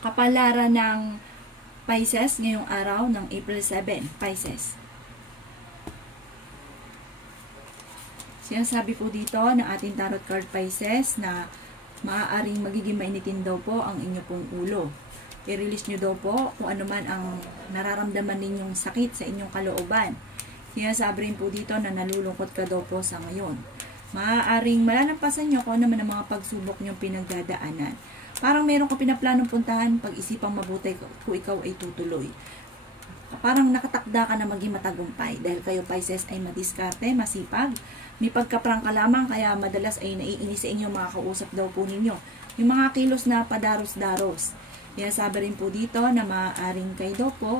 kapalaran ng Pisces ngayong araw ng April 7, Pisces. Sinasabi po dito ng ating tarot card Pisces na maaaring magiging mainitin daw po ang inyo pong ulo. I-release nyo daw po kung ano man ang nararamdaman ninyong sakit sa inyong kalooban. Sinasabi rin po dito na nalulungkot ka daw po sa ngayon. Maaaring malalampasan nyo kung ano man ang mga pagsubok nyong pinagdadaanan. Parang meron ka pinaplanong puntahan, pag-isipang mabuti kung ikaw ay tutuloy. Parang nakatakda ka na maging matagumpay dahil kayo Pisces ay madiskarte, masipag, may pagkaprangka lamang kaya madalas ay naiinis sa inyo mga kausap daw po ninyo. Yung mga kilos na padaros-daros. Sabi rin po dito na maaaring kayo daw po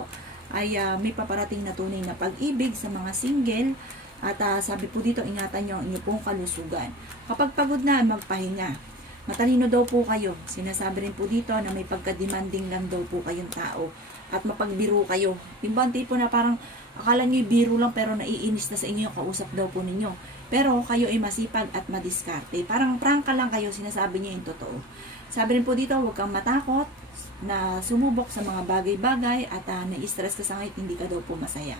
ay may paparating na tunay na pag-ibig sa mga single at sabi po dito ingatan nyo ang inyong pong kalusugan. Kapag pagod na, magpahinga. Matalino daw po kayo. Sinasabi rin po dito na may pagka-demanding lang daw po kayong tao at mapagbiro kayo. Yung bang tipo na parang akala nyo biro lang pero naiinis na sa inyo yung kausap daw po ninyo. Pero kayo ay masipag at madiskarte. Parang prangka lang kayo, sinasabi niyo yung totoo. Sabi rin po dito, huwag kang matakot na sumubok sa mga bagay-bagay at na-stress ka sa ngayon, hindi ka daw po masaya.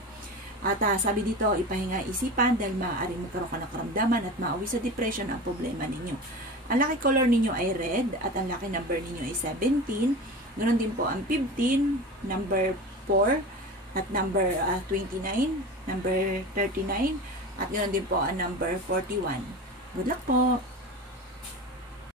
At sabi dito, ipahinga isipan dahil maaaring magkaroon ka ng karamdaman at mauwi sa depression ang problema ninyo. Ang lucky color ninyo ay red at ang lucky number ninyo ay 17. Ganoon din po ang 15, number 4 at number 29, number 39 at ganoon din po ang number 41. Good luck po!